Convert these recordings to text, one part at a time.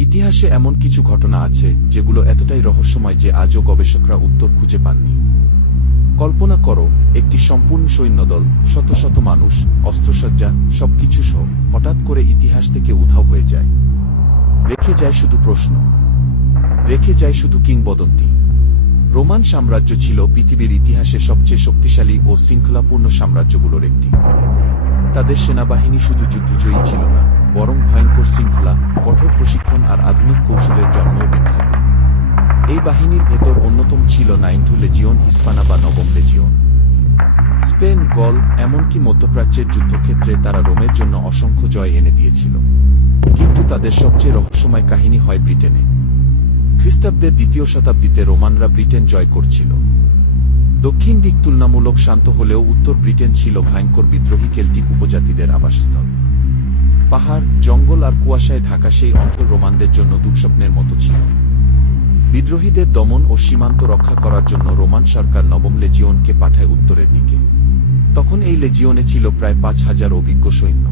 ইতিহাসে এমন কিছু ঘটনা আছে, যেগুলো এতটাই রহস্যময় যে আজও গবেষকরা উত্তর খুঁজে পাননি। কল্পনা করো, একটি সম্পূর্ণ সৈন্যদল, শত শত মানুষ, অস্ত্রসজ্জা, সবকিছু সহ, হঠাৎ করে ইতিহাস থেকে উধাও হয়ে যায়। রেখে যায় শুধু প্রশ্ন। রেখে যায় শুধু কিংবদন্তি। রোমান সাম্রাজ্য ছিল পৃথিবীর ইতিহাসে সবচেয়ে শক্তিশালী ও শৃঙ্খলাপূর্ণ সাম্রাজ্যগুলোর একটি। তাদের সেনাবাহিনী শুধু যুদ্ধজয়ী ছিল না। বরং ভয়ঙ্কর শৃঙ্খলা, কঠোর প্রশিক্ষণ আর আধুনিক কৌশলের জন্যও বিখ্যাত। এই বাহিনীর ভেতর অন্যতম ছিল নাইন্থ লেজিয়ন, হিসপানা বা নবম লেজিয়ন। স্পেন, গল, এমনকি মধ্যপ্রাচ্যের যুদ্ধক্ষেত্রে তারা রোমের জন্য অসংখ্য জয় এনে দিয়েছিল। কিন্তু তাদের সবচেয়ে রহস্যময় কাহিনী হয় ব্রিটেনে। খ্রিস্টাব্দের দ্বিতীয় শতাব্দীতে রোমানরা ব্রিটেন জয় করছিল। দক্ষিণ দিক তুলনামূলক শান্ত হলেও উত্তর ব্রিটেন ছিল ভয়ঙ্কর বিদ্রোহী কেল্টিক উপজাতিদের আবাসস্থল। পাহাড়, জঙ্গল আর কুয়াশায় ঢাকা সেই অঞ্চল রোমানদের জন্য দুঃস্বপ্নের মতো ছিল। বিদ্রোহীদের দমন ও সীমান্ত রক্ষা করার জন্য রোমান সরকার নবম লেজিওনকে পাঠায় উত্তরের দিকে। তখন এই লেজিওনে ছিল প্রায় পাঁচ হাজার অভিজ্ঞ সৈন্য।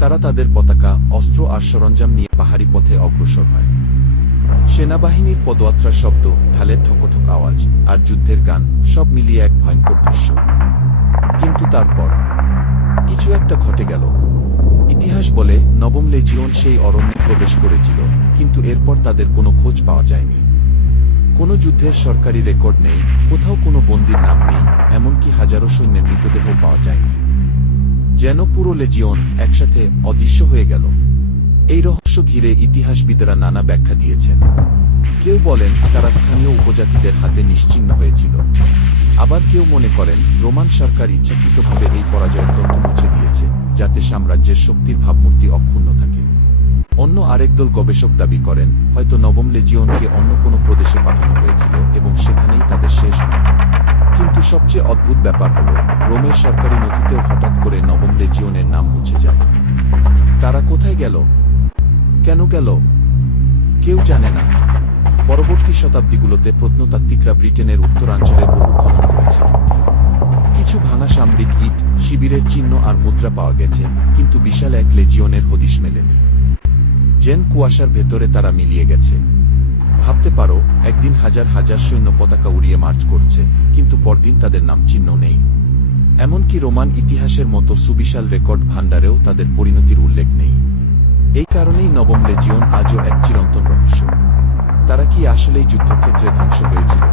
তারা তাদের পতাকা, অস্ত্র আর সরঞ্জাম নিয়ে পাহাড়ি পথে অগ্রসর হয়। সেনাবাহিনীর পদযাত্রার শব্দ, ঢালের ঠোকঠোক আওয়াজ আর যুদ্ধের গান সব মিলিয়ে এক ভয়ঙ্কর দৃশ্য। কিন্তু তারপর কিছু একটা ঘটে গেল। ইতিহাস বলে, নবম লেজিয়ন সেই অরণ্যে প্রবেশ করেছিল, কিন্তু এরপর তাদের কোনো খোঁজ পাওয়া যায়নি। কোনো যুদ্ধের সরকারি রেকর্ড নেই, কোথাও কোনো বন্দির নাম নেই, এমনকি হাজারো সৈন্যের মৃতদেহ পাওয়া যায়নি। যেন পুরো লেজিয়ন একসাথে অদৃশ্য হয়ে গেল। এই রহস্য ঘিরে ইতিহাসবিদরা নানা ব্যাখ্যা দিয়েছেন। কেউ বলেন তারা স্থানীয় উপজাতিদের হাতে নিশ্চিহ্ন হয়েছিল। আবার কেউ মনে করেন রোমান সরকার ইচ্ছাকৃতভাবে এই পরাজয়ের তথ্য মুছে দিয়েছে, যাতে সাম্রাজ্যের শক্তির ভাবমূর্তি অক্ষুণ্ণ থাকে। অন্য আরেক দল গবেষক দাবি করেন, হয়তো নবম লেজিয়নকে অন্য কোনো প্রদেশে পাঠানো হয়েছিল এবং সেখানেই তাদের শেষ হয়। কিন্তু সবচেয়ে অদ্ভুত ব্যাপার হল, রোমের সরকারি নথিতেও হঠাৎ করে নবম লেজিয়নের নাম মুছে যায়। তারা কোথায় গেল? কেন গেল? কেউ জানে না। পরবর্তী শতাব্দীগুলোতে প্রত্নতাত্ত্বিকরা ব্রিটেনের উত্তরাঞ্চলে বহু খনন করেছে কিছু ভাঙা সামরিক ইট, শিবিরের চিহ্ন আর মুদ্রা পাওয়া গেছে, কিন্তু বিশাল এক লেজিয়নের হদিশ মেলেনি। জেন কুয়াশার ভেতরে তারা মিলিয়ে গেছে। ভাবতে পারো, একদিন হাজার হাজার সৈন্য পতাকা উড়িয়ে মার্চ করছে, কিন্তু পরদিন তাদের নাম চিহ্ন নেই। এমনকি রোমান ইতিহাসের মতো সুবিশাল রেকর্ড ভাণ্ডারেও তাদের পরিণতির উল্লেখ নেই। এই কারণেই নবম লেজিয়ন আজও এক চিরন্তন রহস্য। তারা কি আসলেই যুদ্ধক্ষেত্রে ধ্বংস হয়েছিল?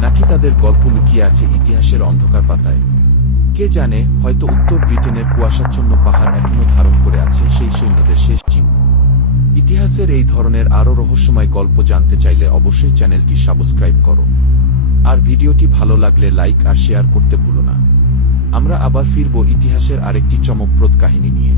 নাকি তাদের গল্প লুকিয়ে আছে ইতিহাসের অন্ধকার পাতায়? কে জানে, হয়তো উত্তর ব্রিটেনের কুয়াশাচ্ছন্ন পাহাড় এখনও ধারণ করে আছে সেই সৈন্যদের শেষ চিহ্ন। ইতিহাসের এই ধরনের আরও রহস্যময় গল্প জানতে চাইলে অবশ্যই চ্যানেলটি সাবস্ক্রাইব করো। আর ভিডিওটি ভালো লাগলে লাইক আর শেয়ার করতে ভুলো না। আমরা আবার ফিরব ইতিহাসের আরেকটি চমকপ্রদ কাহিনী নিয়ে।